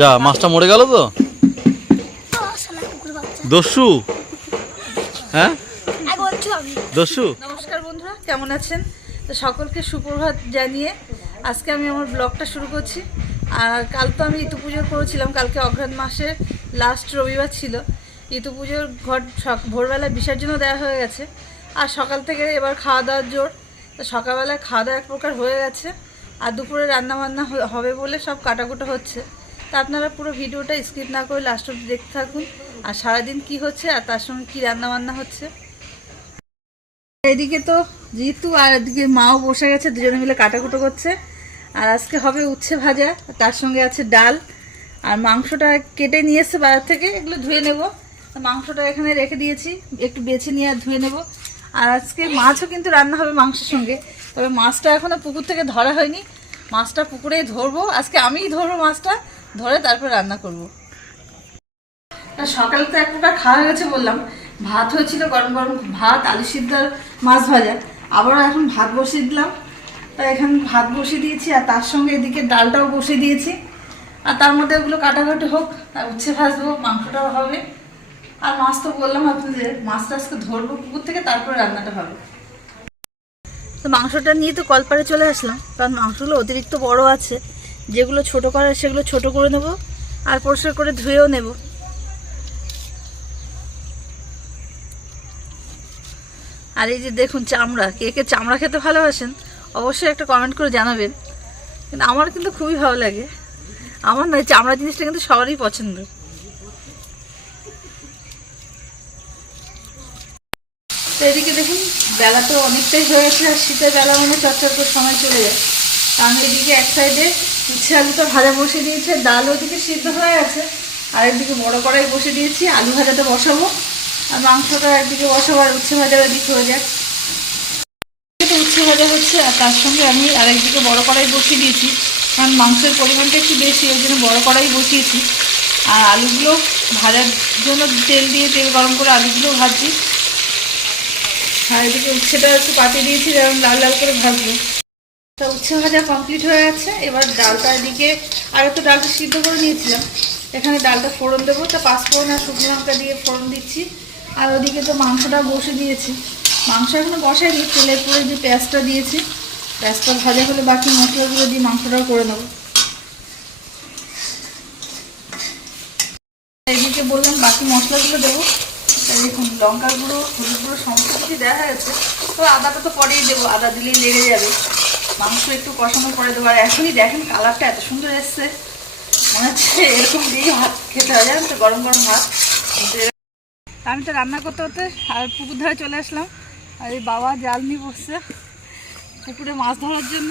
যা মাছটা মরে গেল তো দস্যু। হ্যাঁ দস্যু। নমস্কার বন্ধুরা, কেমন আছেন? তো সকলকে সুপ্রভাত জানিয়ে আজকে আমি আমার ব্লগটা শুরু করছি। আর কাল তো আমি ইতু পুজো করেছিলাম, কালকে অঘ্রাণ মাসের লাস্ট রবিবার ছিল। ইতু পুজোর ঘট ভোরবেলায় বিসর্জনও দেওয়া হয়ে গেছে। আর সকাল থেকে এবার খাওয়া দাওয়ার জোর। তো সকালবেলায় খাওয়া দাওয়া এক প্রকার হয়ে গেছে, আর দুপুরে রান্নাবান্না হবে বলে সব কাটাকুটো হচ্ছে। তা আপনারা পুরো ভিডিওটা স্কিপ না করে লাস্ট অবধি দেখতে থাকুন, আর সারাদিন কি হচ্ছে আর তার সঙ্গে কী রান্নাবান্না হচ্ছে। এদিকে তো ঋতু আর এদিকে মাও বসে গেছে, দুজনে মিলে কাটাকুটো করছে। আর আজকে হবে উচ্ছে ভাজা, তার সঙ্গে আছে ডাল। আর মাংসটা কেটে নিয়ে এসছে বাজার থেকে, এগুলো ধুয়ে নেব। মাংসটা এখানে রেখে দিয়েছি, একটু বেছে নিয়ে আর ধুয়ে নেব। আর আজকে মাছও কিন্তু রান্না হবে মাংসের সঙ্গে, তবে মাছটা এখনও পুকুর থেকে ধরা হয়নি। মাছটা পুকুরেই ধরবো, আজকে আমিই ধরবো মাছটা, ধরে তারপর রান্না করব। সকালে তো এক প্রকার খাওয়া হয়ে গেছে বললাম, ভাত হয়েছিল গরম গরম ভাত, আলু সিদ্ধ আর মাছ ভাজা। আবারও এখন ভাত বসিয়ে দিলাম। তো এখানে ভাত বসিয়ে দিয়েছি, আর তার সঙ্গে এদিকে ডালটাও বসিয়ে দিয়েছি। আর তার মধ্যে ওগুলো কাটাকাটি হোক, আর উচ্ছে ভাজবো, মাংসটাও হবে। আর মাছ তো বললাম আপনাদের, মাছটা আজকে ধরবো পুকুর থেকে, তারপরে রান্নাটা হবে। তো মাংসটা নিয়ে তো কলপাড়ে চলে আসলাম, কারণ মাংসগুলো অতিরিক্ত বড় আছে। যেগুলো ছোট করার সেগুলো ছোট করে নেব, আর পরিষ্কার করে ধুয়েও নেব। আর এই যে দেখুন চামড়া, কে কে চামড়া খেতে ভালোবাসেন অবশ্যই একটা কমেন্ট করে জানাবেন। কিন্তু আমার কিন্তু খুবই ভালো লাগে, আমার নয়, চামড়া জিনিসটা কিন্তু সবারই পছন্দ। তো এদিকে দেখুন বেলা তো অনেকটাই হয়ে গেছে, আর শীতের বেলা মানে চটচট করে সময় চলে যায়। কারণ এদিকে এক সাইডে উচ্ছে আলুটা ভাজা বসিয়ে দিয়েছে, ডাল ওইদিকে সিদ্ধ হয়ে গেছে। আর একদিকে বড় কড়াই বসে দিয়েছি, আলু ভাজাটা বসাবো, আর মাংসটা একদিকে বসাবো, আর উচ্ছে ভাজা ওইদিকে হয়ে যায়। উচ্ছে ভাজা হচ্ছে, আর তার সঙ্গে আমি আরেকদিকে বড় কড়াই বসিয়ে দিয়েছি, কারণ মাংসের পরিমাণটা একটু বেশি, ওই জন্য বড় কড়াই বসিয়েছি। আর আলুগুলো ভাজার জন্য তেল গরম করে আলুগুলো ভাজছি। আর এদিকে উচ্ছেটা একটু পাতিয়ে দিয়েছি, যেমন লাল লাল করে ভাজবো। তা উচ্ছে ভাজা কমপ্লিট হয়ে গেছে। এবার ডালটা এদিকে, আর একটু ডালটা সিদ্ধ করে নিয়েছিলাম, এখানে ডালটা ফোড়ন দেবো। তা পাঁচফোড়ন আর শুকনো লঙ্কা দিয়ে ফোড়ন দিচ্ছি। আর ওদিকে তো মাংসটা বসে দিয়েছি, মাংস এখনো বসাইনি, তেলের পরে যে পেঁয়াজটা দিয়েছি, পেঁয়াজটা ভাজা হলে বাকি মশলাগুলো দিয়ে মাংসটাও করে নেবো। এদিকে বললাম বাকি মশলাগুলো দেবো। দেখুন লঙ্কার গুঁড়ো, হলুদ গুঁড়ো সমস্ত কিছু দেওয়া হয়েছে। তো আদাটা তো পরেই দেবো, আদা দিলেই লেগে যাবে। মাংস একটু কষানোর পরে দেবো। আর এখনই দেখেন কালারটা এত সুন্দর এসছে, মনে হচ্ছে এরকম দিয়েই ভাত খেতে হয়, জানেন তো, গরম গরম ভাত। আমি তো রান্না করতে করতে আর পুকুর ধারে চলে আসলাম। আর এই বাবা জাল নিয়ে বসছে পুকুরে মাছ ধরার জন্য।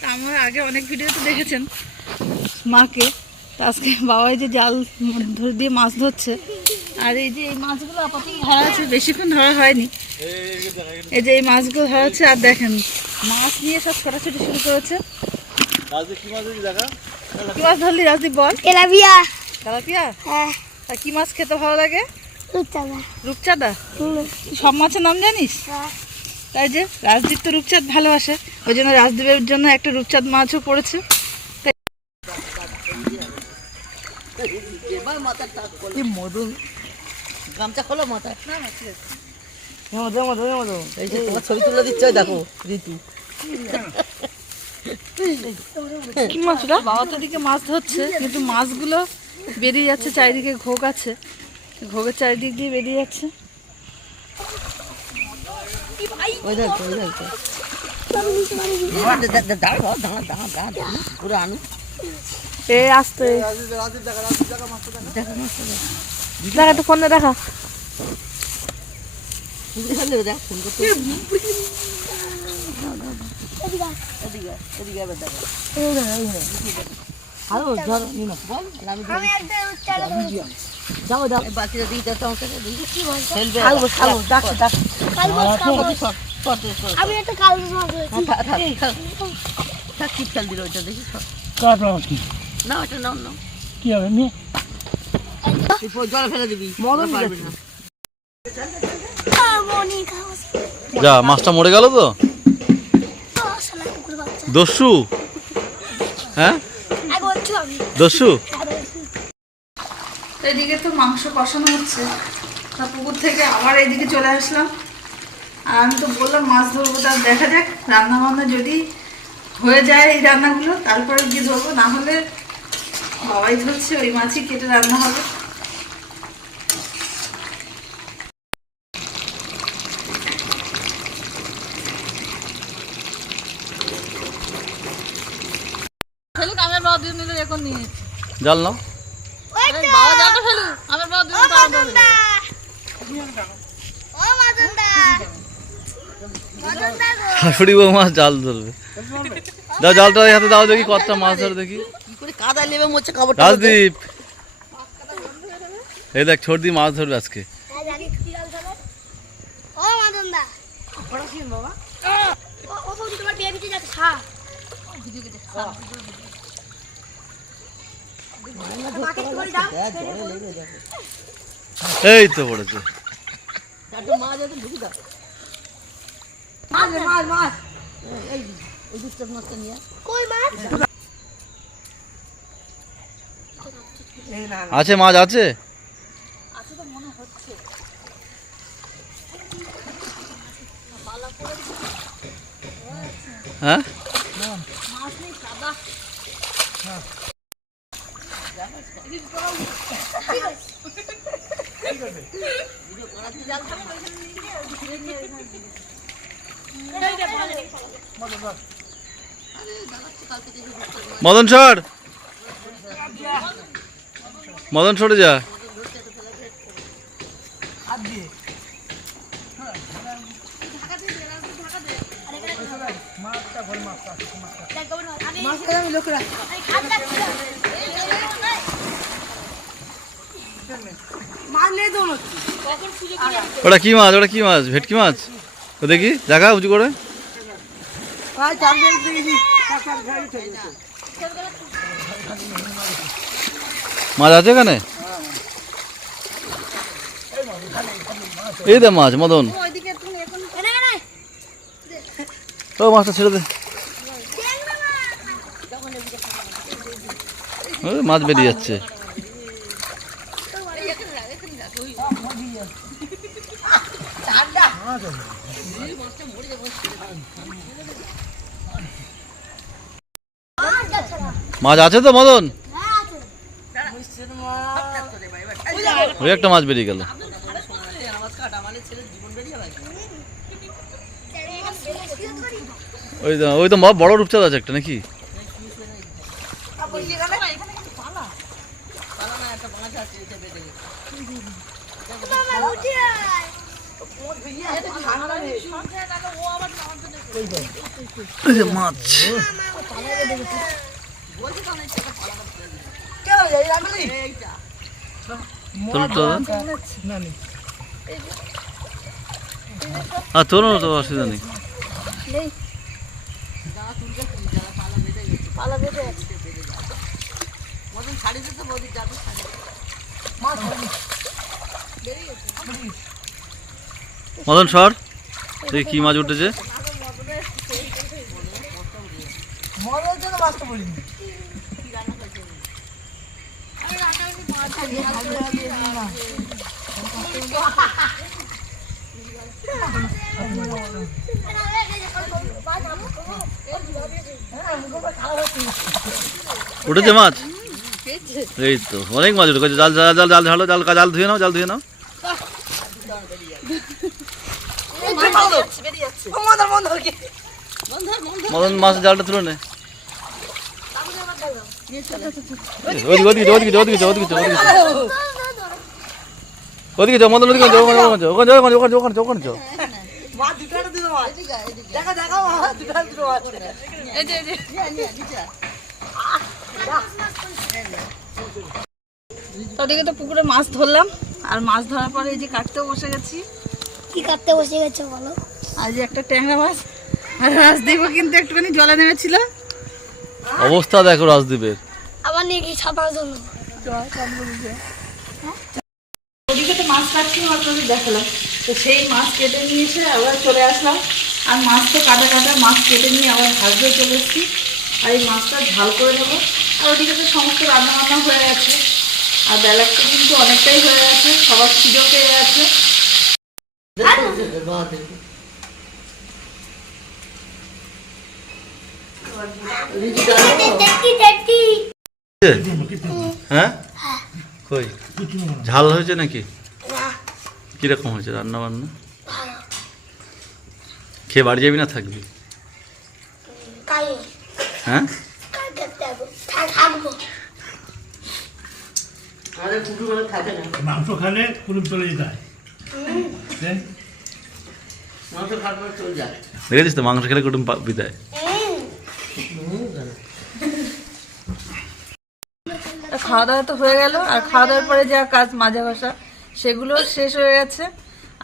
তা আমার আগে অনেক ভিডিওতে দেখেছেন মাকে, তা আজকে বাবাই যে জাল ধরে দিয়ে মাছ ধরছে। আর এই যে এই মাছগুলো আপাতত ধরা আছে, বেশিক্ষণ ধরা হয়নি। এই যে এই মাছগুলো ধরা হচ্ছে, আর দেখেন মাছ নিয়ে সব ছোটাছুটি শুরু করেছে। কি মাছ ধরলি রাজদীপ বল? তেলাপিয়া। তেলাপিয়া? হ্যাঁ। আর কি মাছ খেতে ভালো লাগে? রূপচাঁদা। রূপচাঁদা? সব মাছের নাম জানিস? তাই যে রাজদীপ তো রূপচাঁদ ভালোবাসে, ওই জন্য রাজদীপের জন্য একটা রূপচাঁদ মাছও পড়েছে। মধু গামছা খোলো মাথায়, ছবি তুলে দিচ্ছে, দেখো ঋতু কি মাছটা? বাবা তো দিকে মাছ ধরছে, কিন্তু মাছগুলো বেরিয়ে যাচ্ছে, চারিদিকে ঘোগ আছে, ঘোগের চারিদিক দিয়ে বেরিয়ে যাচ্ছে। ওই দেখো ওই দেখো পুরো আনু এই আসতে দেখা, একটু ফোনে দেখা। ফোন করতে যাও যাও, বাকিটা দিয়ে যাও, আমি একটা কালো কি খেল দিল ওইটা দেখি না, ওটা নাও নাও, কি হবে জল ফেলে দিবি, পারবি না। যা মাছটা মরে গেল তো দস্যু। হ্যাঁ দস্যু এদিকে তো মাংস কষানো হচ্ছে, তা পুকুর থেকে আবার এইদিকে চলে আসলাম। আর আমি তো বললাম মাছ ধরবো, তার দেখা যাক রান্না বান্না যদি হয়ে যায় এই রান্নাগুলো তারপরে গিয়ে ধরবো, না হলে বাবাই ধরছে, ওই মাছই কেটে রান্না হবে। ফেলুক, আমার বাবা দুজন মিলে এখন নিয়েছে জাল নাও। বাবা যাও তো ফেলুক, আমার বাবা দুজন শাশুড়ি বউ মাছ জাল ধরবে। দাও জালটা এই হাতে দাও, দেখি কতটা মাছ ধরে দেখি। কাদা লেবে মোচ্ছে খাবার রাজদীপ, এই দেখ ছোট দিয়ে মাছ ধরবে আজকে। এই তো পড়েছে। মাছ আছে ঢুকি দাও। এই দুটো মাছটা নিয়ে আছে মাছ আছে। হ্যাঁ মদন সর, মদন সরে যা। ওটা কি মাছ? ওটা কি মাছ? ভেটকি মাছ? ও দেখি দেখা উঁচু করে। মাছ আছে এখানে? এই দে মাছ মদন, ও মাছটা ছেড়ে দে। মাছ বেরিয়ে যাচ্ছে। মাছ আছে তো মদন? ওই একটা মাছ বেরিয়ে গেল। ওই তো বড় রূপচাঁদ আছে একটা নাকি? মাছ তোর তো অসুবিধা নেই। মদন সর, দেখি কি মাছ উঠেছে। উঠেছে মাছ? এই তো অনেক মাছ উঠেছে। জাল জাল জাল জাল ঝালো, জাল জাল ধুয়ে নাও, জাল ধুয়ে নাও। মদন মাছ জালটা তুলে নে। ওদিকে ওদিকে ওদিকে ওদিকে ওদিকে ওদিকে যাও মদন, ওদিকে যাও, ওখানে ওখানে ওখানে ওখানে ওখানে ওখানে যাও। ওদিকে তো পুকুরে মাছ ধরলাম, আর মাছ ধরার পরে এই যে কাটতেও বসে গেছি। কি কাটতে বসে গেছে বলো? আর যে একটা ট্যাংরা মাছ, আর রাজদীপও কিন্তু একটুখানি জলে নেমেছিল। অবস্থা দেখো রাজদীপের। আবার নিয়ে কি ছাপার জন্য ওদিকে তো মাছ কাটছিলাম, আপনাদের দেখালাম। তো সেই মাছ কেটে নিয়েছে, আবার চলে আসলাম। আর মাছ তো কাটা কাটা, মাছ কেটে নিয়ে আবার ভাজতে চলে এসেছি। আর এই মাছটা ঝাল করে নেবো। আর ওদিকে তো সমস্ত রান্না বান্না হয়ে গেছে, আর বেলাটা কিন্তু অনেকটাই হয়ে গেছে, সবার খিদেও পেয়ে গেছে। হ্যাঁ কই ঝাল হয়েছে নাকি? কিরকম হয়েছে রান্না বান্না? খেয়ে বাড়ি যাবি না থাকবি? হ্যাঁ মাংস খালে কুলুপ চলে যেতে হয়। দেখেছিস তো মাংস খেলে কুটুম বিদায়। খাওয়া দাওয়া তো হয়ে গেল, আর খাওয়া দাওয়ার পরে যা কাজ মাজা ঘষা সেগুলো শেষ হয়ে গেছে।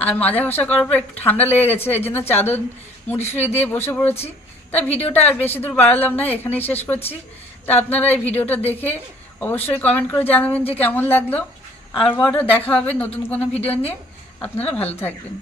আর মাজা ঘষা করার পর একটু ঠান্ডা লেগে গেছে, এই জন্য চাদর মুড়ি সুড়ি দিয়ে বসে পড়েছি। তা ভিডিওটা আর বেশি দূর বাড়ালাম না, এখানেই শেষ করছি। তা আপনারা এই ভিডিওটা দেখে অবশ্যই কমেন্ট করে জানাবেন যে কেমন লাগলো। আর দেখা হবে নতুন কোনো ভিডিও নিয়ে। আপনারা ভালো থাকবেন।